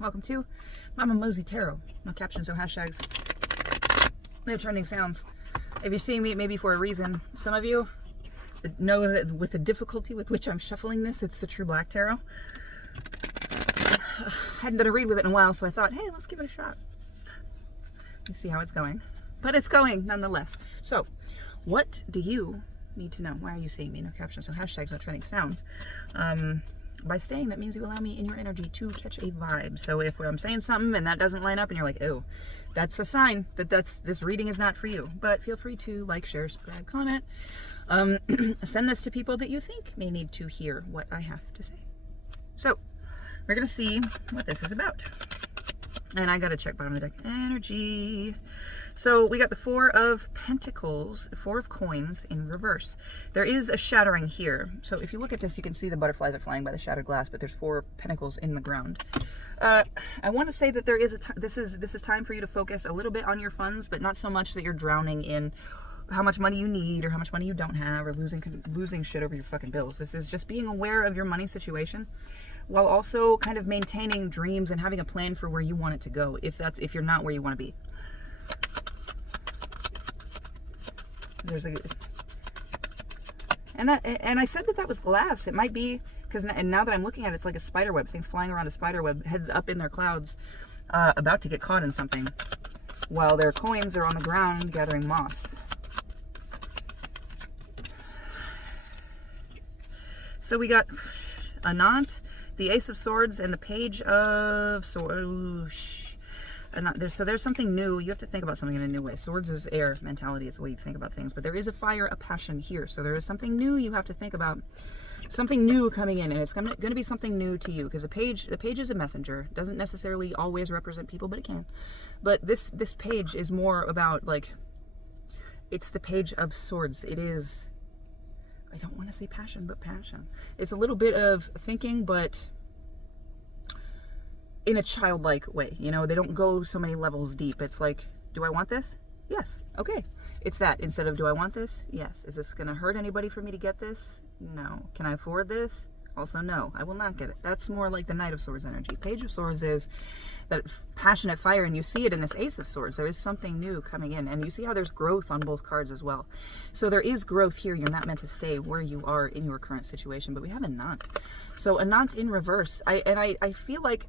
Welcome to Mama Mosey Tarot. No captions, no hashtags. No trending sounds. If you're seeing me, maybe for a reason. Some of you know that with the difficulty with which I'm shuffling this, it's the True Black Tarot. I hadn't done a read with it in a while, so I thought, hey, let's give it a shot. You see how it's going. But it's going nonetheless. So, what do you need to know? Why are you seeing me? No captions, no hashtags, no trending sounds. By staying, that means you allow me in your energy to catch a vibe. So if I'm saying something and that doesn't line up and you're like, oh, that's a sign that this reading is not for you. But feel free to like, share, subscribe, comment. Send this to people that you think may need to hear what I have to say. So we're going to see what this is about. And I got to check bottom of the deck energy. So we got the Four of Pentacles, Four of Coins in reverse. There is a shattering here. So if you look at this, you can see the butterflies are flying by the shattered glass, but there's Four Pentacles in the ground. I want to say that there is this is time for you to focus a little bit on your funds, but not so much that you're drowning in how much money you need or how much money you don't have or losing shit over your fucking bills. This is just being aware of your money situation, while also kind of maintaining dreams and having a plan for where you want it to go, if you're not where you want to be. And I said that was glass. It might be, and now that I'm looking at it, it's like a spider web. Things flying around a spider web, heads up in their clouds, about to get caught in something, while their coins are on the ground gathering moss. So we got Anant, the Ace of Swords, and the Page of Swords. So there's something new. You have to think about something in a new way. Swords is air mentality. It's the way you think about things. But there is a fire, a passion here. So there is something new you have to think about. Something new coming in. And it's going to be something new to you. Because the page is a messenger. It doesn't necessarily always represent people, but it can. But this page is more about, like, it's the Page of Swords. It is, I don't want to say passion, but passion. It's a little bit of thinking, but in a childlike way. You know, they don't go so many levels deep. It's like, do I want this? Yes. Okay. It's that. Instead of, do I want this? Yes. Is this going to hurt anybody for me to get this? No. Can I afford this? Also, no. I will not get it. That's more like the Knight of Swords energy. Page of Swords is that passionate fire, and you see it in this Ace of Swords. There is something new coming in, and you see how there's growth on both cards as well. So there is growth here. You're not meant to stay where you are in your current situation, but we have Anant. So Anant in reverse. I feel like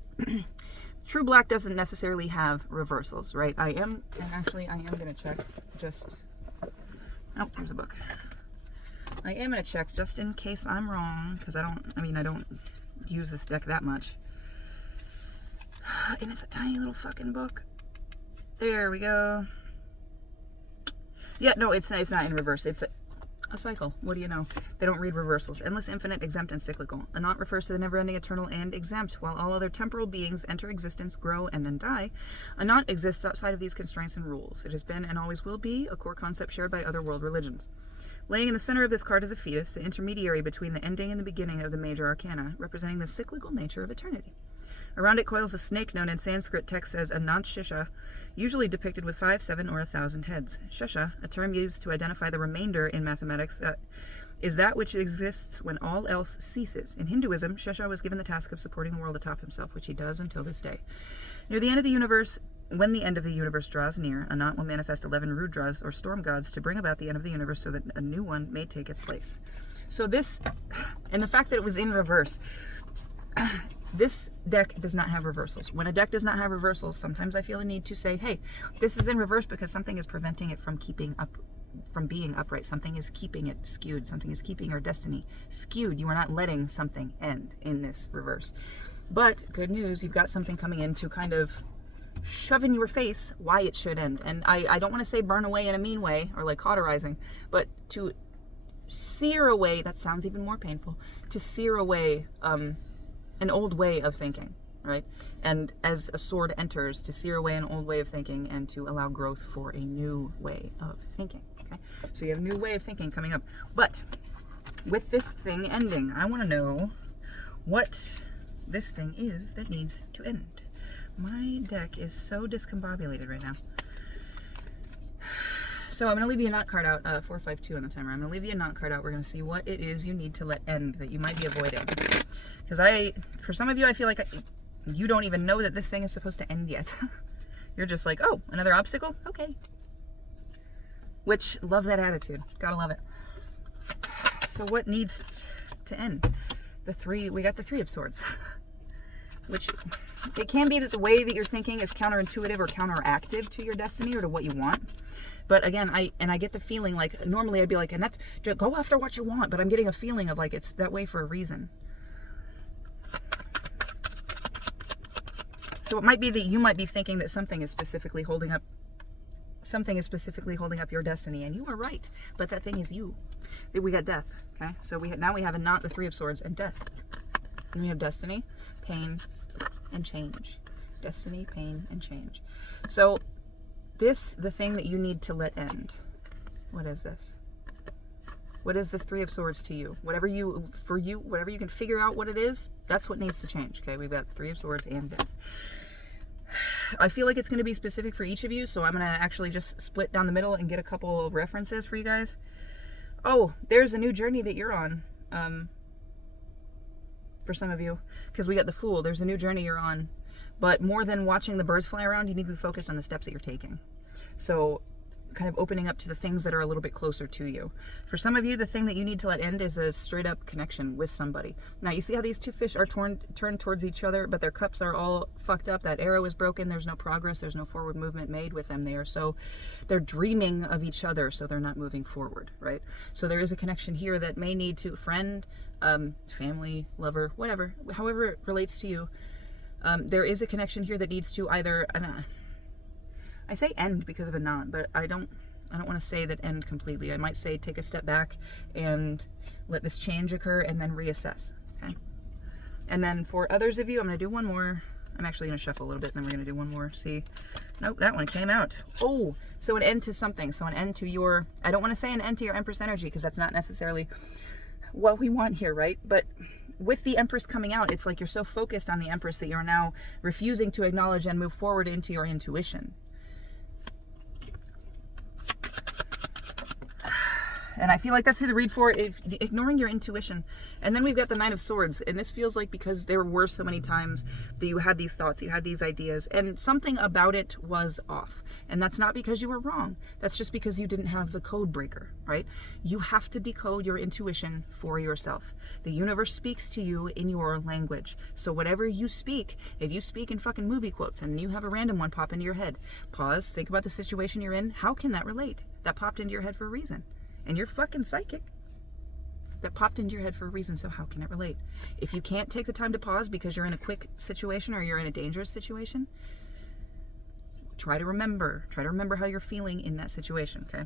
True Black doesn't necessarily have reversals, right? I am going to check just... Oh, there's a book. I am going to check just in case I'm wrong, because I don't use this deck that much. And it's a tiny little fucking book. There we go. Yeah, no, it's not in reverse. It's a cycle. What do you know? They don't read reversals. Endless, infinite, exempt, and cyclical. Anant refers to the never-ending, eternal, and exempt. While all other temporal beings enter existence, grow, and then die, Anant exists outside of these constraints and rules. It has been and always will be a core concept shared by other world religions. Laying in the center of this card is a fetus, the intermediary between the ending and the beginning of the major arcana, representing the cyclical nature of eternity. Around it coils a snake known in Sanskrit text as Anant Shesha, usually depicted with 5, 7, or 1,000 heads. Shesha, a term used to identify the remainder in mathematics, is that which exists when all else ceases. In Hinduism, Shesha was given the task of supporting the world atop himself, which he does until this day. Near the end of the universe, when the end of the universe draws near, Anant will manifest 11 Rudras, or storm gods, to bring about the end of the universe so that a new one may take its place. So this, and the fact that it was in reverse, this deck does not have reversals. When a deck does not have reversals, sometimes I feel a need to say, hey, this is in reverse because something is preventing it from being upright. Something is keeping it skewed. Something is keeping your destiny skewed. You are not letting something end in this reverse. But good news, you've got something coming in to kind of shove in your face why it should end. And I don't want to say burn away in a mean way or like cauterizing, but to sear away, that sounds even more painful, to sear away an old way of thinking, right? And as a sword enters, to sear away an old way of thinking and to allow growth for a new way of thinking, okay? So you have a new way of thinking coming up. But with this thing ending, I want to know what this thing is that needs to end. My deck is so discombobulated right now. So I'm going to leave the Anant card out, 452 on the timer. I'm going to leave the Anant card out. We're going to see what it is you need to let end that you might be avoiding. Because for some of you, I feel like you don't even know that this thing is supposed to end yet. You're just like, oh, another obstacle? Okay. Which, love that attitude. Gotta love it. So what needs to end? We got the Three of Swords. Which, it can be that the way that you're thinking is counterintuitive or counteractive to your destiny or to what you want. But again, I get the feeling like, normally I'd be like, and that's, just go after what you want. But I'm getting a feeling of like, it's that way for a reason. So it might be that you might be thinking that something is specifically holding up your destiny, and you are right. But that thing is you. We got death. Okay, so now we have the Three of Swords and death. And we have destiny, pain, and change. Destiny, pain, and change. So the thing that you need to let end. What is this? What is the Three of Swords to you? Whatever you can figure out what it is, that's what needs to change. Okay, we've got Three of Swords and death. I feel like it's going to be specific for each of you, so I'm going to actually just split down the middle and get a couple of references for you guys. Oh, there's a new journey that you're on. For some of you, because we got the Fool. There's a new journey you're on. But more than watching the birds fly around, you need to be focused on the steps that you're taking. So kind of opening up to the things that are a little bit closer to you. For some of you, the thing that you need to let end is a straight up connection with somebody. Now, you see how these two fish are turned towards each other, but their cups are all fucked up. That arrow is broken. There's no progress. There's no forward movement made with them there. So they're dreaming of each other, so they're not moving forward, right? So there is a connection here that may need to friend, family, lover, whatever, however it relates to you. There is a connection here that needs to either, I say end because of a not, but I don't want to say that end completely. I might say take a step back and let this change occur and then reassess. Okay. And then for others of you, I'm going to do one more. I'm actually going to shuffle a little bit and then we're going to do one more. See, nope, that one came out. Oh, so an end to something. So an end to your, I don't want to say an end to your Empress energy because that's not necessarily what we want here, right? But with the Empress coming out, it's like you're so focused on the Empress that you're now refusing to acknowledge and move forward into your intuition. And I feel like that's who the read for, ignoring your intuition. And then we've got the Nine of Swords. And this feels like because there were so many times that you had these thoughts, you had these ideas, and something about it was off. And that's not because you were wrong. That's just because you didn't have the code breaker, right? You have to decode your intuition for yourself. The universe speaks to you in your language. So whatever you speak, if you speak in fucking movie quotes and you have a random one pop into your head, pause, think about the situation you're in. How can that relate? That popped into your head for a reason. And you're fucking psychic. That popped into your head for a reason, so how can it relate? If you can't take the time to pause because you're in a quick situation or you're in a dangerous situation, try to remember how you're feeling in that situation, okay?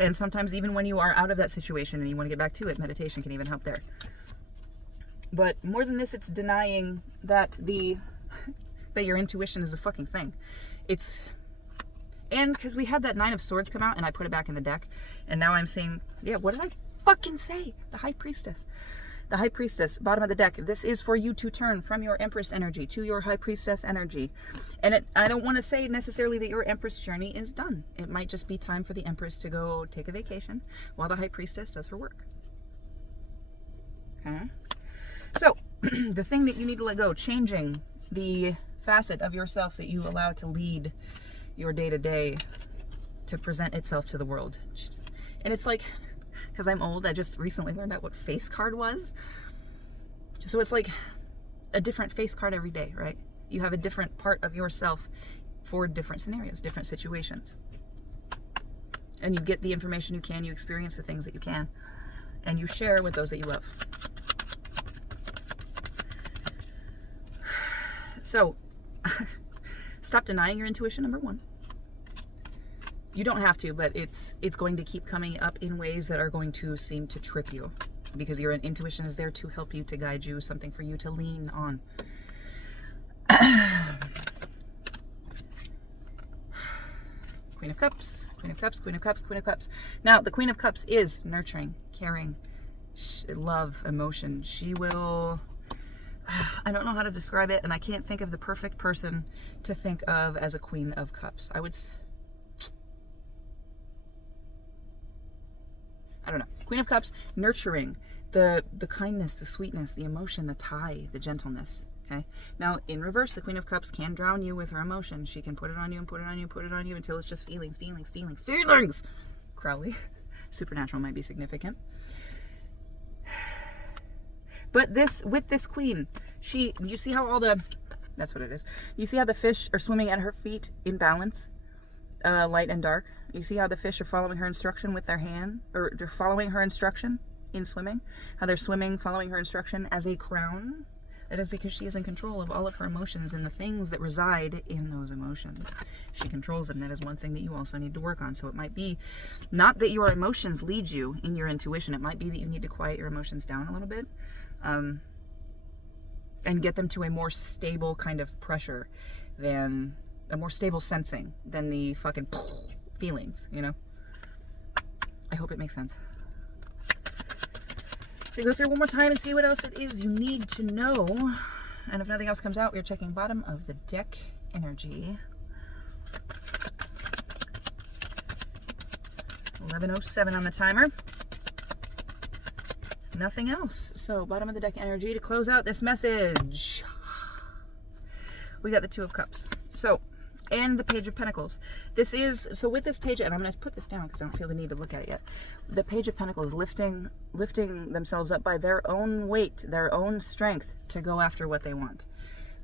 And sometimes even when you are out of that situation and you want to get back to it, meditation can even help there. But more than this, it's denying that that your intuition is a fucking thing. And because we had that Nine of Swords come out and I put it back in the deck. And now I'm seeing, yeah, what did I fucking say? The High Priestess. The High Priestess, bottom of the deck. This is for you to turn from your Empress energy to your High Priestess energy. And I don't want to say necessarily that your Empress journey is done. It might just be time for the Empress to go take a vacation while the High Priestess does her work. Okay? So, the thing that you need to let go, changing the facet of yourself that you allow to lead your day-to-day to present itself to the world. And it's like, because I'm old, I just recently learned out what face card was. So it's like a different face card every day, right? You have a different part of yourself for different scenarios, different situations. And you get the information you can, you experience the things that you can, and you share with those that you love. So, stop denying your intuition, number one. You don't have to, but it's going to keep coming up in ways that are going to seem to trip you because your intuition is there to help you, to guide you, something for you to lean on. Queen of Cups, Queen of Cups, Queen of Cups, Queen of Cups. Now, the Queen of Cups is nurturing, caring, love, emotion. She will... I don't know how to describe it, and I can't think of the perfect person to think of as a Queen of Cups. I don't know. Queen of Cups, nurturing, the kindness, the sweetness, the emotion, the tie, the gentleness. Okay. Now, in reverse, the Queen of Cups can drown you with her emotion. She can put it on you and put it on you and put it on you until it's just feelings, feelings, feelings, feelings. Crowley. Supernatural might be significant. But with this queen, you see how that's what it is. You see how the fish are swimming at her feet in balance, light and dark. You see how the fish are following her instruction with their hand, or they're following her instruction in swimming. How they're swimming, following her instruction as a crown. That is because she is in control of all of her emotions and the things that reside in those emotions. She controls them. That is one thing that you also need to work on. So it might be not that your emotions lead you in your intuition. It might be that you need to quiet your emotions down a little bit, and get them to a more stable kind of pressure than a more stable sensing than the fucking feelings, you know? I hope it makes sense. So go through one more time and see what else it is you need to know. And if nothing else comes out, we're checking bottom of the deck energy. 11:07 on the timer. Nothing else. So bottom of the deck energy to close out this message. We got the Two of Cups. So, and the Page of Pentacles. So with this page, and I'm going to put this down because I don't feel the need to look at it yet. The Page of Pentacles lifting themselves up by their own weight, their own strength to go after what they want.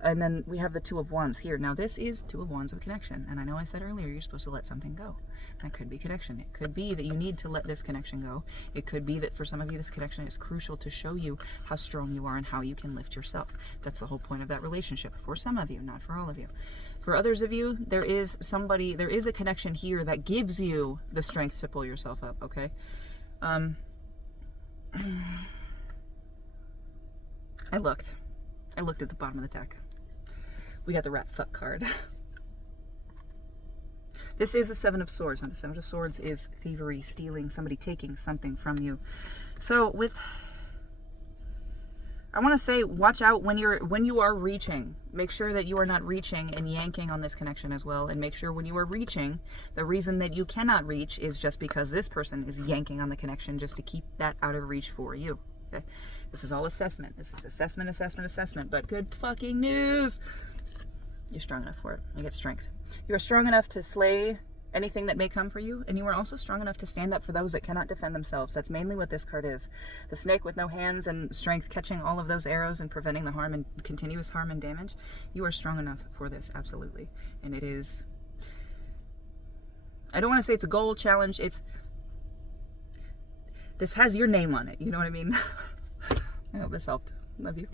And then we have the Two of Wands here. Now this is Two of Wands of connection. And I know I said earlier, you're supposed to let something go. That could be connection. It could be that you need to let this connection go. It could be that for some of you, this connection is crucial to show you how strong you are and how you can lift yourself. That's the whole point of that relationship. For some of you, not for all of you. For others of you, there is a connection here that gives you the strength to pull yourself up, okay? I looked at the bottom of the deck. We got the rat fuck card. This is the Seven of Swords. Now the Seven of Swords is thievery, stealing, somebody taking something from you. So I want to say, watch out when you are reaching. Make sure that you are not reaching and yanking on this connection as well. And make sure when you are reaching, the reason that you cannot reach is just because this person is yanking on the connection just to keep that out of reach for you. Okay? This is all assessment. This is assessment, assessment, assessment. But good fucking news. You're strong enough for it. You get strength. You are strong enough to slay anything that may come for you, and you are also strong enough to stand up for those that cannot defend themselves. That's mainly what this card is. The snake with no hands and strength catching all of those arrows and preventing the harm and continuous harm and damage. You are strong enough for this, absolutely. And it is, I don't want to say it's a goal challenge, this has your name on it, you know what I mean? I hope this helped. Love you.